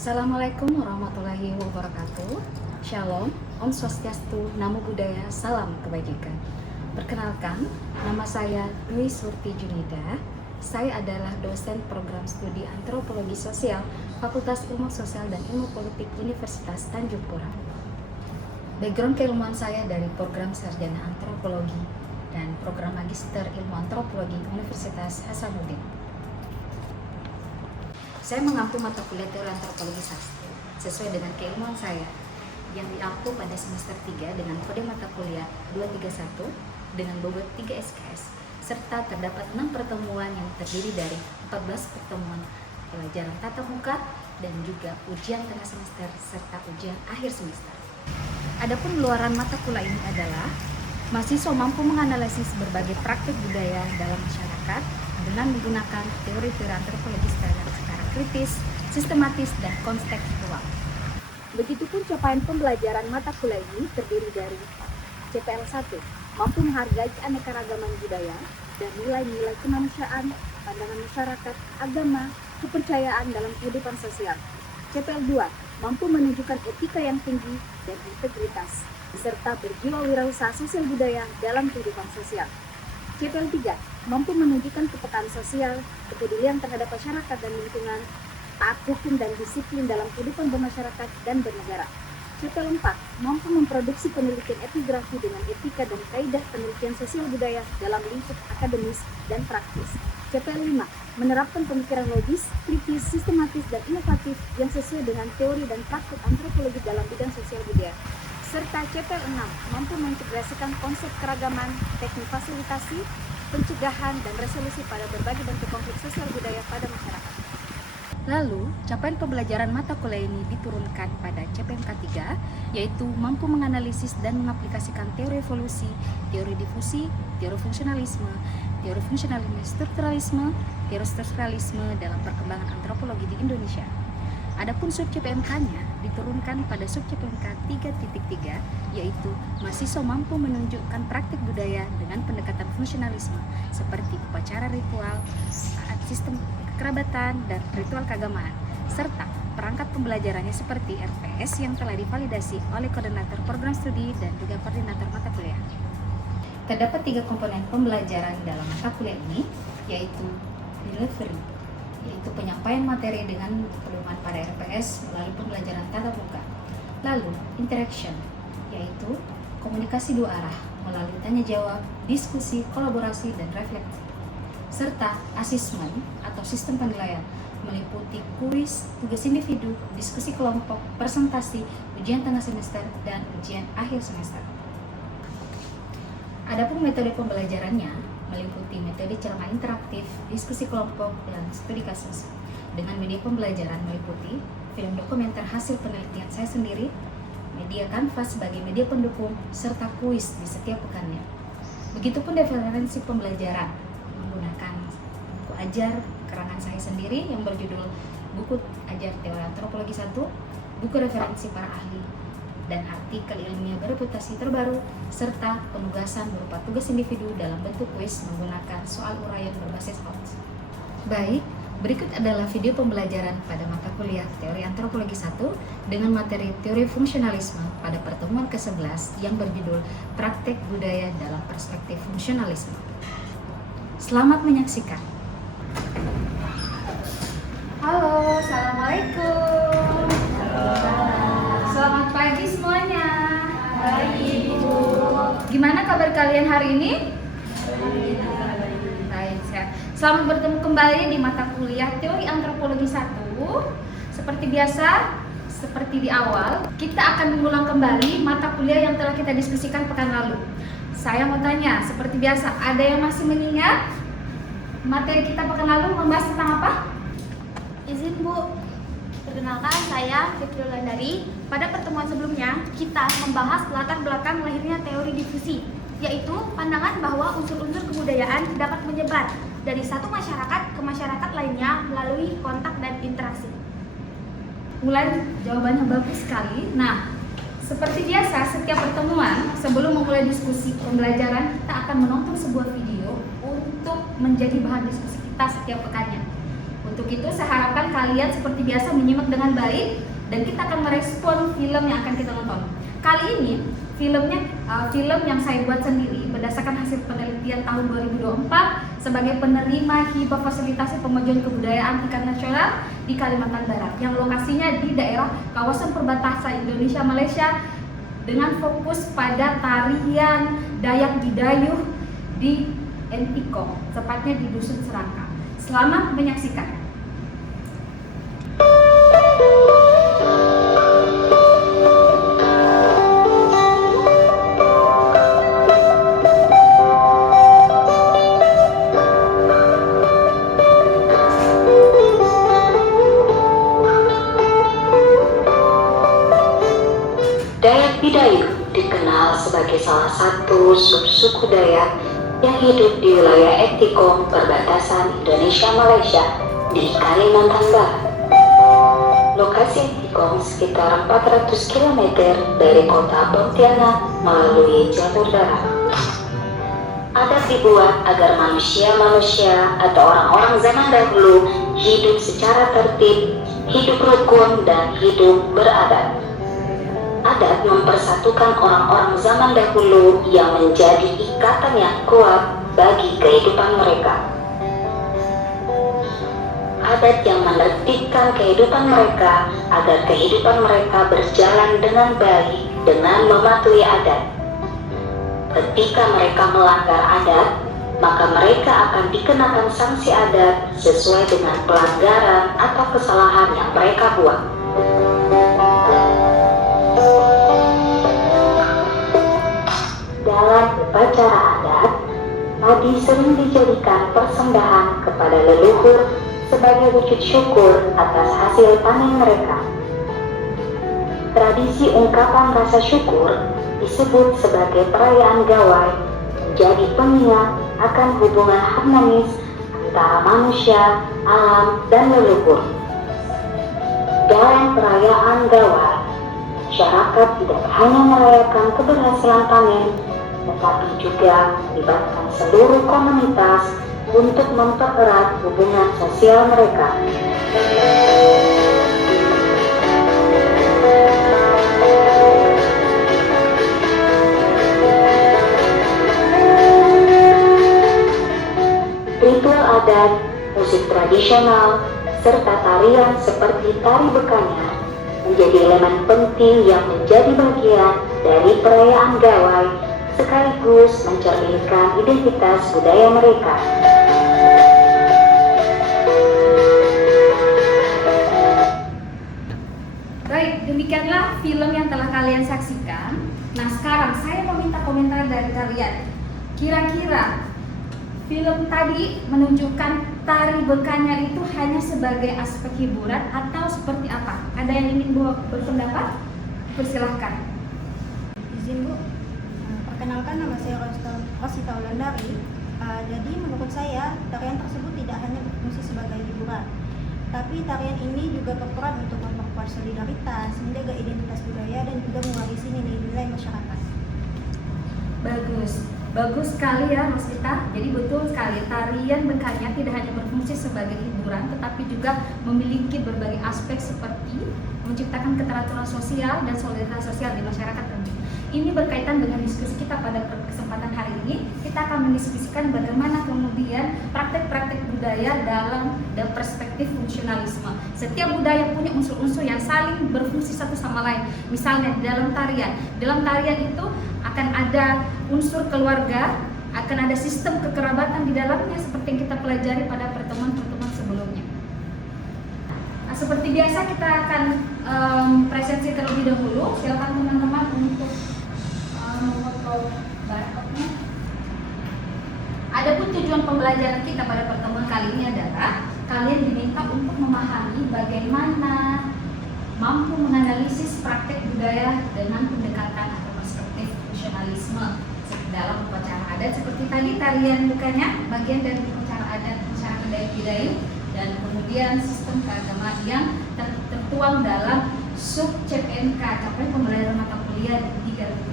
Assalamualaikum warahmatullahi wabarakatuh. Shalom, Om Swastiastu, Namo Buddhaya, Salam Kebajikan. Perkenalkan, nama saya Dwi Surti Junida. Saya adalah dosen program studi Antropologi Sosial Fakultas Ilmu Sosial dan Ilmu Politik Universitas Tanjung Pura. Background keilmuan saya dari program Sarjana Antropologi dan program Magister Ilmu Antropologi Universitas Hasanuddin. Saya mengampu mata kuliah teori antropologi sastra sesuai dengan keilmuan saya yang diampu pada semester 3 dengan kode mata kuliah 231 dengan bobot 3 SKS, serta terdapat 6 pertemuan yang terdiri dari 14 pertemuan pelajaran tatap muka dan juga ujian tengah semester serta ujian akhir semester. Adapun luaran mata kuliah ini adalah mahasiswa mampu menganalisis berbagai praktik budaya dalam masyarakat dengan menggunakan teori-teori antropologi secara kritis, sistematis, dan kontekstual. Begitupun capaian pembelajaran mata kuliah ini terdiri dari CPL 1, mampu menghargai keanekaragaman budaya dan nilai-nilai kemanusiaan, pandangan masyarakat, agama, kepercayaan dalam kehidupan sosial. CPL 2, mampu menunjukkan etika yang tinggi dan integritas, serta berjiwa wirausaha sosial budaya dalam kehidupan sosial. CPL 3, mampu menunjukkan kepekaan sosial, kepedulian terhadap masyarakat dan lingkungan, taat hukum dan disiplin dalam kehidupan bermasyarakat dan bernegara. CPL 4, mampu memproduksi penelitian etnografi dengan etika dan kaidah penelitian sosial budaya dalam lingkup akademis dan praktis. CPL 5, menerapkan pemikiran logis, kritis, sistematis, dan inovatif yang sesuai dengan teori dan praktik antropologi dalam bidang sosial budaya. Serta CPL 6, mampu mengintegrasikan konsep keragaman, teknik fasilitasi, pencegahan, dan resolusi pada berbagai bentuk konflik sosial budaya pada masyarakat. Lalu, capaian pembelajaran mata kuliah ini diturunkan pada CPMK 3, yaitu mampu menganalisis dan mengaplikasikan teori evolusi, teori difusi, teori fungsionalisme strukturalisme, teori strukturalisme dalam perkembangan antropologi di Indonesia. Adapun sub CPMK-nya diturunkan pada sub CPMK 3.3, yaitu mahasiswa mampu menunjukkan praktik budaya dengan pendekatan fungsionalisme seperti upacara ritual, sistem kekerabatan, dan ritual keagamaan, serta perangkat pembelajarannya seperti RPS yang telah divalidasi oleh koordinator program studi dan juga koordinator mata kuliah. Terdapat 3 komponen pembelajaran dalam mata kuliah ini, yaitu delivery, yaitu penyampaian materi dengan pedoman pada RPS melalui pembelajaran tatap muka. Lalu, interaction, yaitu komunikasi 2 arah melalui tanya jawab, diskusi, kolaborasi, dan refleksi. Serta assessment atau sistem penilaian meliputi kuis, tugas individu, diskusi kelompok, presentasi, ujian tengah semester, dan ujian akhir semester. Adapun metode pembelajarannya meliputi metode ceramah interaktif, diskusi kelompok, dan studi kasus. Dengan media pembelajaran meliputi film dokumenter hasil penelitian saya sendiri, media kanvas sebagai media pendukung, serta kuis di setiap pekannya. Begitupun referensi pembelajaran menggunakan buku ajar karangan saya sendiri yang berjudul Buku Ajar Teori Antropologi 1, buku referensi para ahli, dan artikel ilmiah bereputasi terbaru, serta penugasan berupa tugas individu dalam bentuk kuis menggunakan soal uraian berbasis hoax. Baik, berikut adalah video pembelajaran pada mata kuliah Teori Antropologi 1 dengan materi Teori Fungsionalisme pada pertemuan ke-11 yang berjudul Praktek Budaya dalam Perspektif Fungsionalisme. Selamat menyaksikan. Halo, Assalamualaikum. Selamat pagi semuanya. Pagi, Bu. Gimana kabar kalian hari ini? Baik, sehat. Selamat bertemu kembali di mata kuliah Teori Antropologi 1. Seperti biasa, seperti di awal, kita akan mengulang kembali mata kuliah yang telah kita diskusikan pekan lalu. Saya mau tanya, seperti biasa, ada yang masih mengingat materi kita pekan lalu membahas tentang apa? Izin, Bu. Perkenalkan, saya Fitri Wulandari. Pada pertemuan sebelumnya, kita membahas latar belakang lahirnya teori difusi, yaitu pandangan bahwa unsur-unsur kebudayaan dapat menyebar dari satu masyarakat ke masyarakat lainnya melalui kontak dan interaksi. Mulai jawabannya bagus sekali. Nah, seperti biasa, setiap pertemuan sebelum memulai diskusi pembelajaran, kita akan menonton sebuah video untuk menjadi bahan diskusi kita setiap pekannya. Untuk itu saya harapkan kalian seperti biasa menyimak dengan baik dan kita akan merespon film yang akan kita tonton. Kali ini film yang saya buat sendiri berdasarkan hasil penelitian tahun 2024 sebagai penerima hibah fasilitasi pemajuan kebudayaan tingkat nasional di Kalimantan Barat yang lokasinya di daerah kawasan perbatasan Indonesia Malaysia dengan fokus pada tarian Dayak Bidayuh di Entikong, tepatnya di Dusun Serangka. Selamat menyaksikan. Dayak Bidayuh dikenal sebagai salah satu subsuku Dayak yang hidup di wilayah Entikong perbatasan Indonesia-Malaysia di Kalimantan Barat. Lokasi Entikong sekitar 400 km dari kota Pontianak melalui jalur darat. Adat dibuat agar manusia-manusia atau orang-orang zaman dahulu hidup secara tertib, hidup rukun, dan hidup beradat. Adat mempersatukan orang-orang zaman dahulu yang menjadi ikatan yang kuat bagi kehidupan mereka. Adat yang menertibkan kehidupan mereka agar kehidupan mereka berjalan dengan baik dengan mematuhi adat. Ketika mereka melanggar adat, maka mereka akan dikenakan sanksi adat sesuai dengan pelanggaran atau kesalahan yang mereka buat. Dalam upacara adat, padi sering dijadikan persembahan kepada leluhur sebagai wujud syukur atas hasil panen mereka. Tradisi ungkapan rasa syukur disebut sebagai perayaan Gawai, menjadi pengingat akan hubungan harmonis antara manusia, alam, dan leluhur. Dalam perayaan Gawai, masyarakat tidak hanya merayakan keberhasilan panen, tetapi juga melibatkan seluruh komunitas untuk mempererat hubungan sosial mereka. Ritual adat, musik tradisional, serta tarian seperti tari Bekanyar menjadi elemen penting yang menjadi bagian dari perayaan Gawai sekaligus mencerminkan identitas budaya mereka. Baik, demikianlah film yang telah kalian saksikan. Nah, sekarang saya mau minta komentar dari kalian. Kira-kira film tadi menunjukkan tari Bekanyar itu hanya sebagai aspek hiburan atau seperti apa? Ada yang ingin berpendapat? Persilahkan. Izin Bu, perkenalkan nama saya Rosita Wulandari. Jadi menurut saya tarian tersebut tidak hanya berfungsi sebagai hiburan, tapi tarian ini juga berperan untuk memperkuat solidaritas, menjaga identitas budaya, dan juga mewarisi nilai-nilai masyarakat. Bagus sekali ya Rosita. Jadi betul sekali, tarian Bekanyar tidak hanya berfungsi sebagai hiburan, tetapi juga memiliki berbagai aspek seperti menciptakan keteraturan sosial dan solidaritas sosial di masyarakat. Ini berkaitan dengan diskusi kita pada kesempatan hari ini. Kita akan mendiskusikan bagaimana kemudian praktek-praktek budaya dalam perspektif fungsionalisme. Setiap budaya punya unsur-unsur yang saling berfungsi satu sama lain. Misalnya di dalam tarian itu akan ada unsur keluarga, akan ada sistem kekerabatan di dalamnya seperti yang kita pelajari pada pertemuan-pertemuan sebelumnya. Nah, seperti biasa kita akan presentasi terlebih dahulu. Silakan teman-teman untuk memotong barcode-nya. Adapun tujuan pembelajaran kita pada pertemuan kali ini adalah kalian diminta untuk memahami bagaimana mampu menganalisis praktek budaya dengan pendekatan atau perspektif fungsionalisme dalam upacara adat seperti tadi tarian Bekanyar, bagian dari upacara adat masyarakat Dayak Bidayuh, dan kemudian sistem keagamaan yang tertuang dalam sub CPNK, capaian pembelajaran mata kuliah 3.3.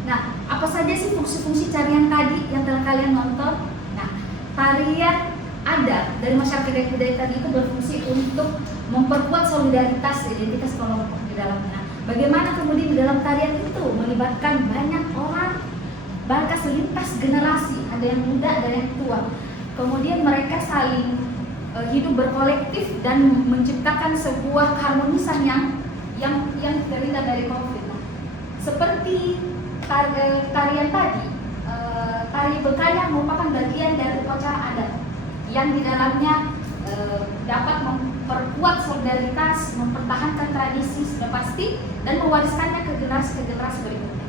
Nah, apa saja sih fungsi-fungsi tarian tadi yang telah kalian nonton? Nah, tarian adat dari masyarakat budaya tadi itu berfungsi untuk memperkuat solidaritas identitas kelompok di dalamnya. Bagaimana kemudian di dalam tarian itu melibatkan banyak orang, bahkan selintas generasi, ada yang muda, ada yang tua. Kemudian mereka saling hidup berkolektif dan menciptakan sebuah keharmonisan yang terhindar dari konflik. Seperti tarian tadi, tari Bekaya merupakan bagian dari upacara adat yang di dalamnya dapat memperkuat solidaritas, mempertahankan tradisi sudah pasti, dan mewariskannya ke generasi berikutnya.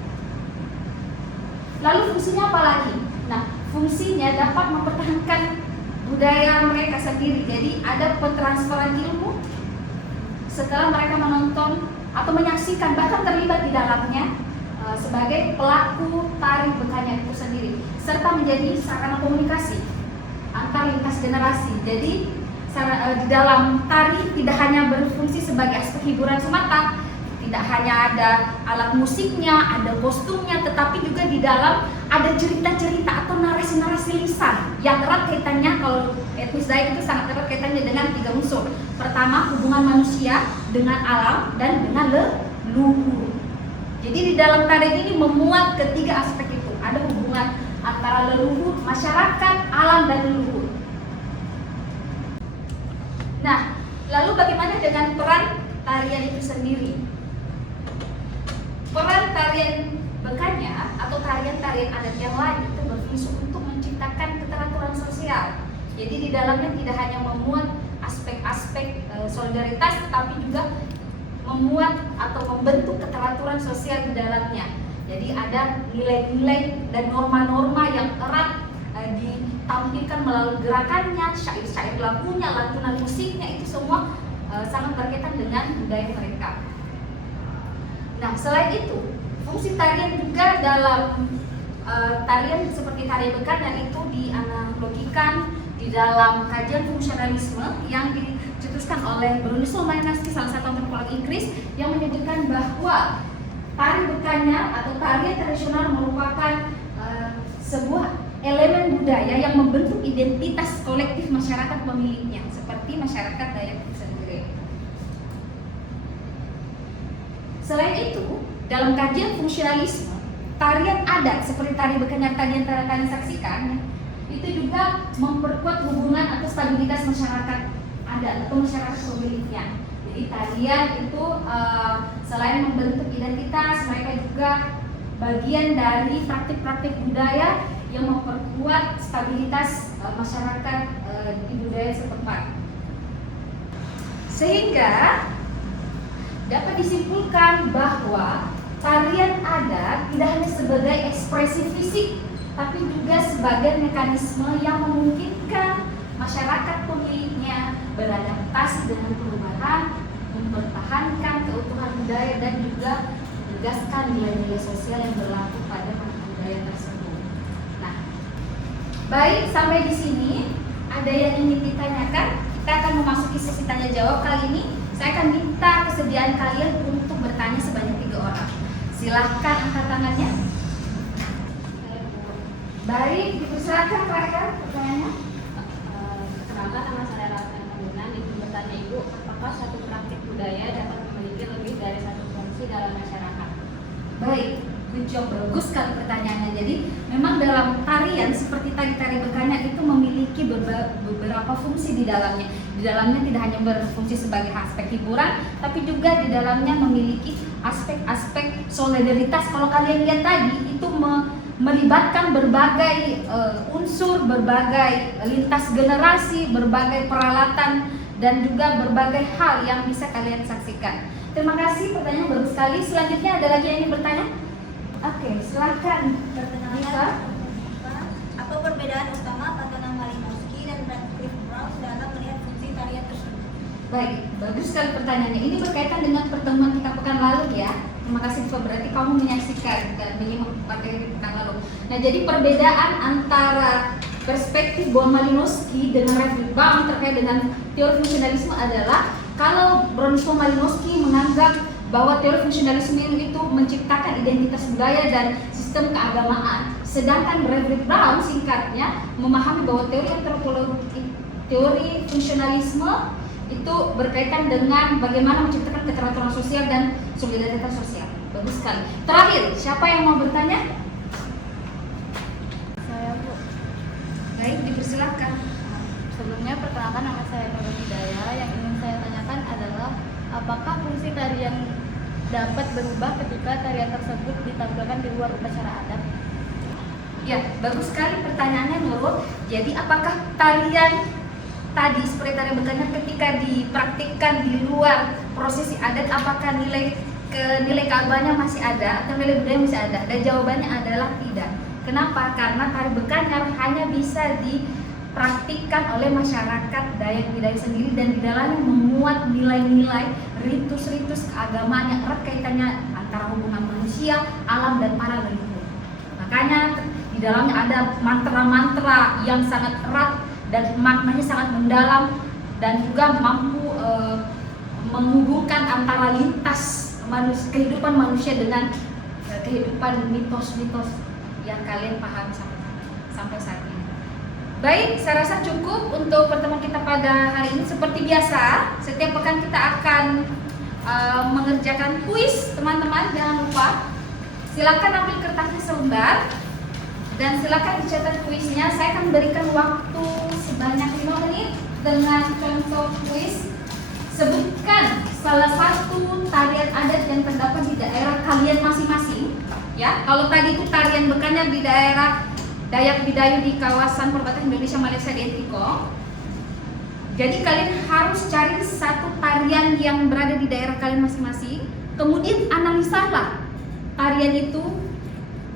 Lalu fungsinya apa lagi? Nah, fungsinya dapat mempertahankan budaya mereka sendiri. Jadi ada pentransferan ilmu setelah mereka menonton atau menyaksikan, bahkan terlibat di dalamnya sebagai pelaku tari Bekaya itu sendiri, serta menjadi sarana komunikasi antar lintas generasi. Jadi di dalam tari tidak hanya berfungsi sebagai aspek hiburan semata, tidak hanya ada alat musiknya, ada kostumnya, tetapi juga di dalam ada cerita-cerita atau narasi-narasi lisan yang erat kaitannya. Kalau etnis Dayak itu sangat erat kaitannya dengan 3 unsur. Pertama, hubungan manusia dengan alam dan dengan leluhur. Jadi di dalam tarian ini memuat ketiga aspek itu. Ada hubungan antara leluhur, masyarakat, alam, dan leluhur. Nah, lalu bagaimana dengan peran tarian itu sendiri? Peran tarian Bekaya atau tarian-tarian adat yang lain itu berfungsi untuk menciptakan keteraturan sosial. Jadi di dalamnya tidak hanya memuat aspek-aspek solidaritas, tetapi juga memuat atau membentuk keteraturan sosial di dalamnya. Jadi ada nilai-nilai dan norma-norma yang erat ditampilkan melalui gerakannya, syair-syair lagunya, lantunan musiknya, itu semua sangat berkaitan dengan budaya mereka. Nah, selain itu, fungsi tarian juga dalam tarian seperti tarian Bekaya itu dianalogikan di dalam kajian fungsionalisme yang dicetuskan oleh Bronislaw Malinowski, salah satu antropolog Inggris, yang menyebutkan bahwa tari Bekaya atau tarian tradisional merupakan sebuah elemen budaya yang membentuk identitas kolektif masyarakat pemiliknya, seperti masyarakat Dayak itu sendiri. Selain itu, dalam kajian fungsionalisme, tarian adat seperti tari Bekaya tadi yang kalian saksikan, itu juga memperkuat hubungan atau stabilitas masyarakat adat atau masyarakat pemiliknya. Jadi tarian itu selain membentuk identitas, mereka juga bagian dari praktik-praktik budaya yang memperkuat stabilitas masyarakat di budaya setempat. Sehingga dapat disimpulkan bahwa tarian adat tidak hanya sebagai ekspresi fisik, tapi juga sebagai mekanisme yang memungkinkan masyarakat pemiliknya beradaptasi dengan perubahan, mempertahankan keutuhan budaya, dan juga menegaskan nilai-nilai sosial yang berlaku pada budaya tersebut. Nah, baik, sampai di sini ada yang ingin ditanyakan? Kita akan memasuki sesi tanya jawab kali ini. Saya akan minta kesediaan kalian untuk bertanya sebanyak 3 orang. Silahkan angkat tangannya. Baik, dipersilakan Raka pertanyaannya. Perkenalkan, nama saya Ratna Tamunan. Ibu bertanya, Ibu, apakah satu praktik budaya dapat memiliki lebih dari satu fungsi dalam masyarakat? Baik, good job, bagus sekali pertanyaannya. Jadi memang dalam tarian seperti tari Bekaya itu memiliki beberapa fungsi di dalamnya. Di dalamnya tidak hanya berfungsi sebagai aspek hiburan, tapi juga di dalamnya memiliki aspek-aspek solidaritas. Kalau kalian lihat tadi itu melibatkan berbagai unsur, berbagai lintas generasi, berbagai peralatan, dan juga berbagai hal yang bisa kalian saksikan. Terima kasih, pertanyaan bagus sekali. Selanjutnya ada lagi yang ingin bertanya? Oke, silakan. Perkenalkan, apa perbedaan utama Tatanan Malinowski dan Radcliffe Brown dalam melihat fungsi tarian tersebut? Baik, bagus sekali pertanyaannya. Ini berkaitan dengan pertemuan kita pekan lalu ya. Terima kasih, berarti kamu menyaksikan dan menyimak materi pekan lalu. Nah, jadi perbedaan antara perspektif Von Malinowski dengan Radcliffe Brown terkait dengan teori fungsionalisme adalah kalau Bronislaw Malinowski menganggap bahwa teori fungsionalisme itu menciptakan identitas budaya dan sistem keagamaan. Sedangkan Reverend Brown singkatnya memahami bahwa teori fungsionalisme itu berkaitan dengan bagaimana menciptakan keteraturan sosial dan solidaritas sosial. Bagus sekali. Terakhir, siapa yang mau bertanya? Saya, Bu. Baik, dipersilakan. Sebelumnya perkenalkan, nama saya Nurul Hidayah. Yang ingin saya tanyakan adalah apakah fungsi tarian dapat berubah ketika tarian tersebut ditampilkan di luar upacara adat? Ya, bagus sekali pertanyaannya Nurul. Jadi apakah tarian tadi seperti tarian Bekanyar ketika dipraktikkan di luar prosesi adat, apakah nilai keagamannya masih ada atau nilai budaya masih ada? Dan jawabannya adalah tidak. Kenapa? Karena tari Bekanyar hanya bisa dipraktikkan oleh masyarakat Dayak Bidai sendiri dan di dalamnya memuat nilai-nilai ritus-ritus keagamaan yang erat kaitannya antara hubungan manusia, alam, dan para leluhur. Makanya di dalamnya ada mantra-mantra yang sangat erat dan maknanya sangat mendalam dan juga mampu menghubungkan antara lintas kehidupan manusia dengan kehidupan mitos-mitos yang kalian pahami sampai saat ini. Baik, saya rasa cukup untuk pertemuan kita pada hari ini. Seperti biasa, setiap pekan kita akan mengerjakan kuis, teman-teman. Jangan lupa, silakan ambil kertasnya selembar dan silakan dicatat kuisnya. Saya akan berikan waktu sebanyak 5 menit dengan contoh kuis. Sebutkan salah satu tarian adat yang terdapat di daerah kalian masing-masing. Ya, kalau tadi itu tarian Bekanyar di daerah Dayak Bidayu di kawasan perbatasan Indonesia Malaysia di Entikong. Jadi kalian harus cari satu tarian yang berada di daerah kalian masing-masing. Kemudian analisalah tarian itu,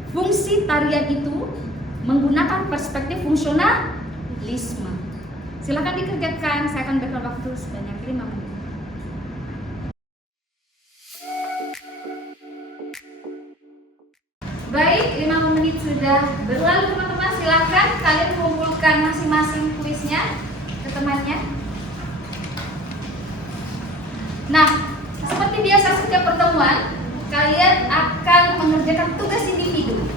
fungsi tarian itu menggunakan perspektif fungsionalisme. Silakan dikerjakan. Saya akan berikan waktu sebanyak 5 menit. Baik, 5 menit sudah berlalu teman-teman. Silakan kalian kumpulkan masing-masing kuisnya ke temannya. Nah, seperti biasa setiap pertemuan kalian akan mengerjakan tugas individu.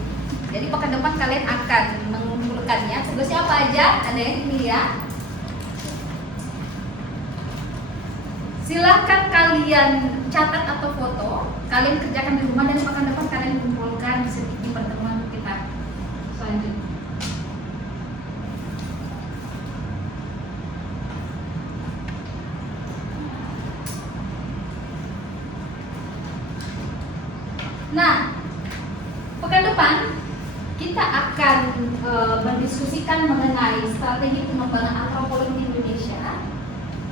Jadi pekan depan kalian akan mengumpulkannya. Tugasnya apa aja? Ada yang ini ya. Silahkan kalian catat atau foto. Kalian kerjakan di rumah dan pekan depan kalian kumpulkan di pertemuan kita selanjutnya. Nah, pekan depan kita akan mendiskusikan mengenai strategi pengembangan antropologi di Indonesia,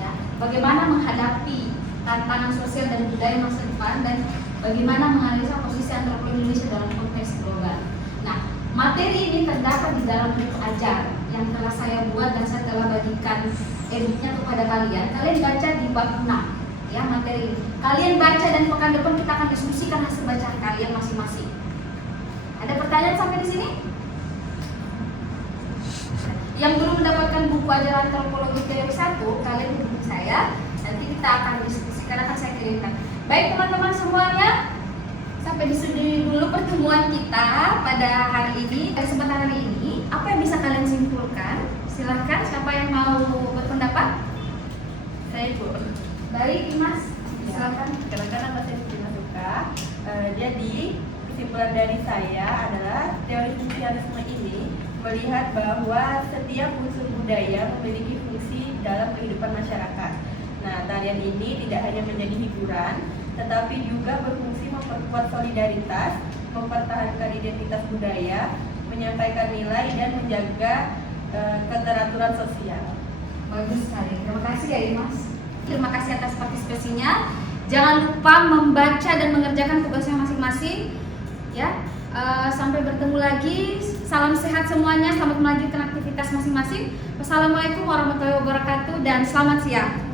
ya, bagaimana menghadapi tantangan sosial dan budaya masa depan dan bagaimana menganalisa posisi antropologi Indonesia dalam konteks global. Nah, materi ini terdapat di dalam buku ajar yang telah saya buat dan saya telah bagikan editnya kepada kalian. Kalian baca di bab 6 ya materi ini. Kalian baca dan pekan depan kita akan diskusikan hasil bacaan kalian masing-masing. Ada pertanyaan sampai di sini? Yang belum mendapatkan buku ajar antropologi teori 1, kalian hubungi saya. Nanti kita akan diskusikan, akan saya kirimkan. Baik teman-teman semuanya, sampai di sini dulu pertemuan kita pada hari ini. Kesempatan hari ini, apa yang bisa kalian simpulkan? Silahkan, siapa yang mau berpendapat? Saya Bu. Baik, Mas. Silakan. Perkenalkan nama saya Siti Suka. Jadi kesimpulan dari saya adalah teori fungsionalisme ini melihat bahwa setiap unsur budaya memiliki fungsi dalam kehidupan masyarakat. Nah, tarian ini tidak hanya menjadi hiburan, tetapi juga berfungsi memperkuat solidaritas, mempertahankan identitas budaya, menyampaikan nilai dan menjaga keteraturan sosial. Bagus sekali. Terima kasih ya, Mas. Terima kasih atas partisipasinya. Jangan lupa membaca dan mengerjakan tugasnya masing-masing. Ya, sampai bertemu lagi. Salam sehat semuanya. Selamat melanjutkan aktivitas masing-masing. Wassalamualaikum warahmatullahi wabarakatuh dan selamat siang.